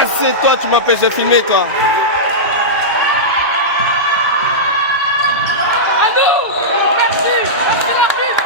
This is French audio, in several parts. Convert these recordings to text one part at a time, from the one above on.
Assieds-toi, tu m'empêches de filmer, toi. À nous! Merci! Merci l'arbitre!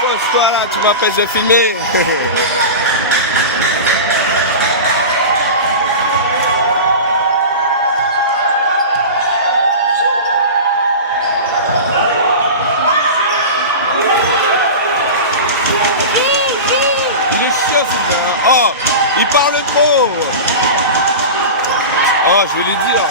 Pose-toi là, tu m'empêches de filmer. Il est chiant celui-là. Oh, il parle trop. Oh, je vais lui dire.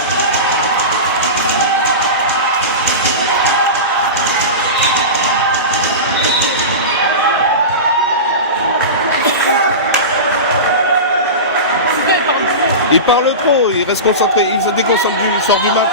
Il parle trop, il reste concentré, il se déconcentre il sort du match.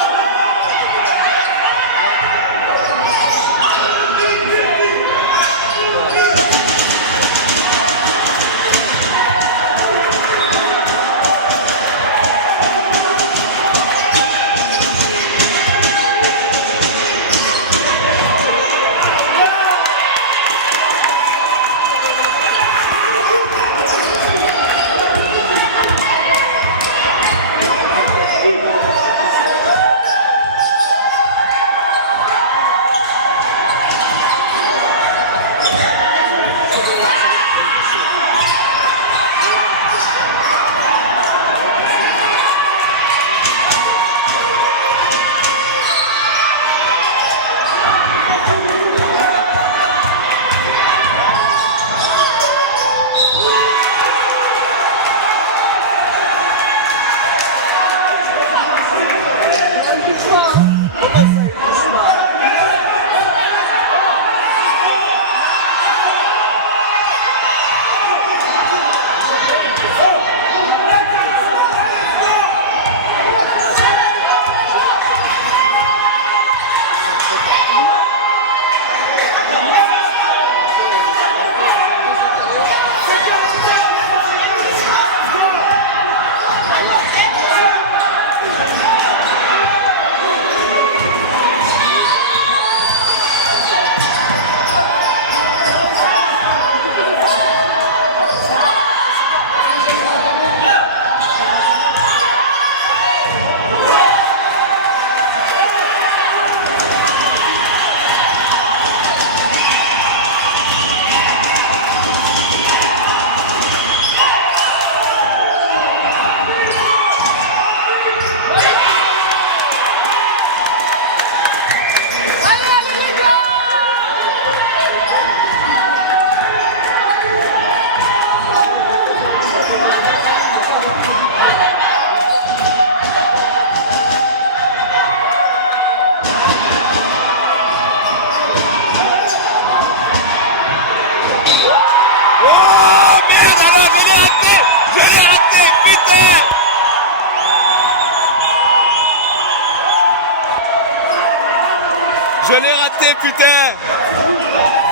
Je l'ai raté, putain.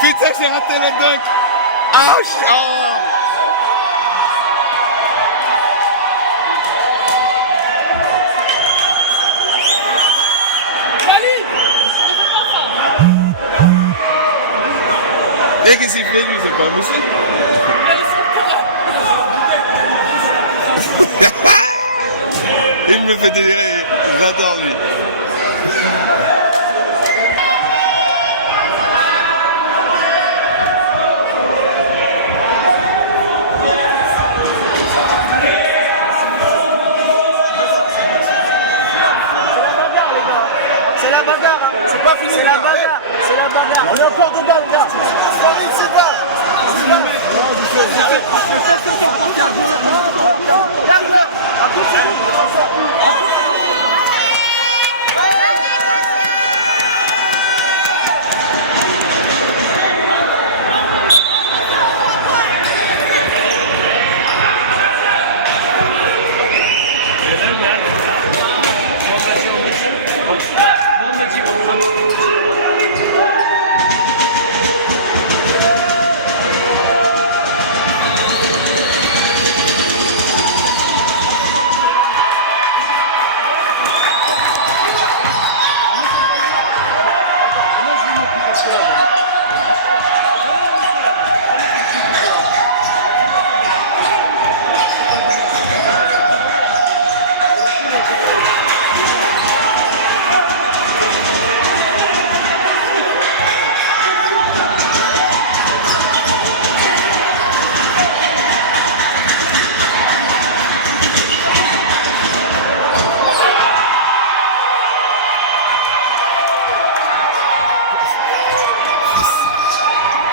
Putain, j'ai raté le dunk. Ah, oh. pas un monsieur? Elle est sur le terrain. Il me fait délirer. J'adore lui. C'est la bagarre, hein. C'est pas fini. C'est la bagarre. C'est la bagarre. On est encore dedans, les gars. Farid, c'est pas. C'est pas.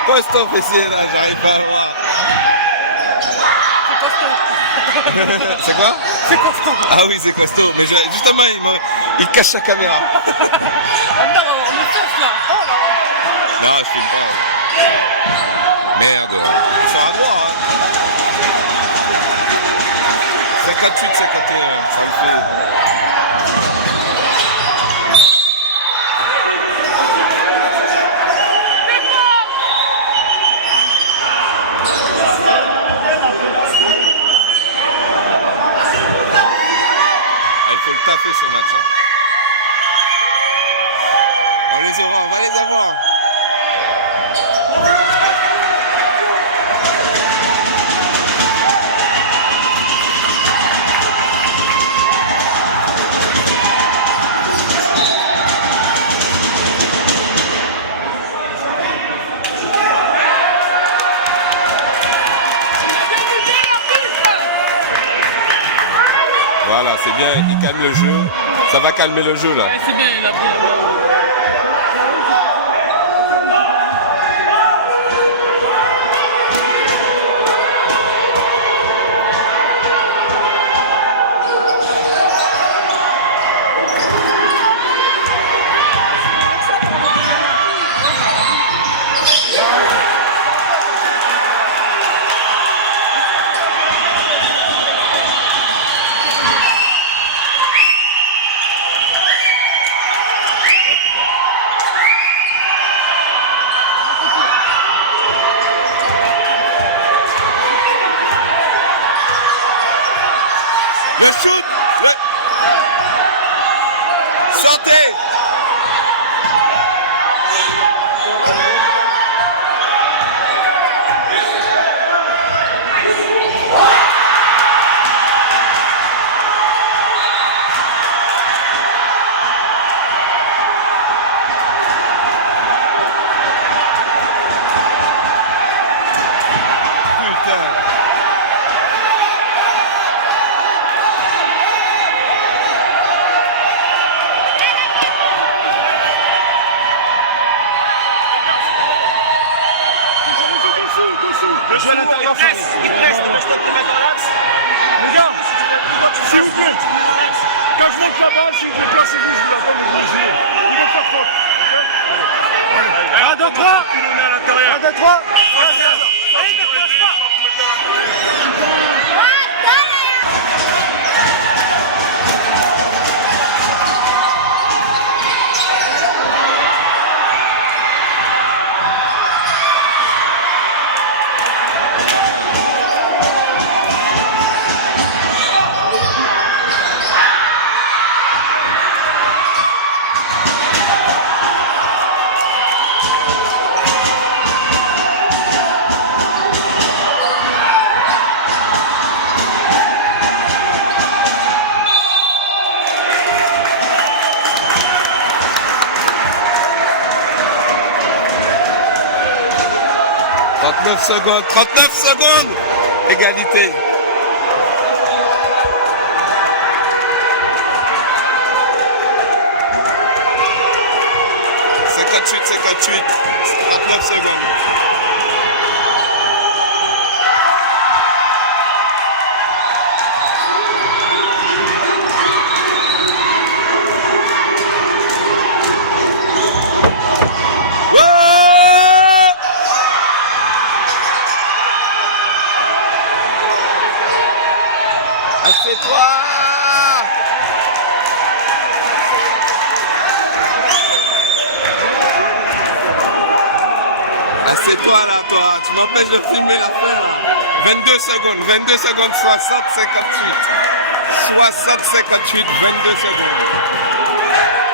Costaud fessier là, j'arrive pas à le voir. C'est costaud. C'est quoi? C'est costaud. Ah oui, c'est costaud. Mais justement, il cache sa caméra. Ah non, on est tous là. Oh là là. Ah, je suis pas. Merde. Ils sont à droit, hein. 57, 51. Ça fait. Il faut le taper ce match. Hein. On va les avoir, on va les avoir. Voilà, c'est bien, il calme le jeu. Ça va calmer le jeu là. C'est bien, il a pris. Le shoot, sortez. Putain. Joue à l'intérieur, Farid. Il presse, relax. Les gars, s'il vous plaît. Quand je monte là-bas, si vous déplacez-vous, je la bonne. Vas-y. 1, 2, 3. Puis on est à l'intérieur. 1, 2, 3. Allez, ne place pas. Vous mettez à l'intérieur. 39 secondes. 39 secondes. Égalité. C'est 39 secondes. Assieds-toi! Assieds-toi là, toi. Tu m'empêches de filmer la fin. 22 secondes, 60, 58. 60, 58, 22 secondes.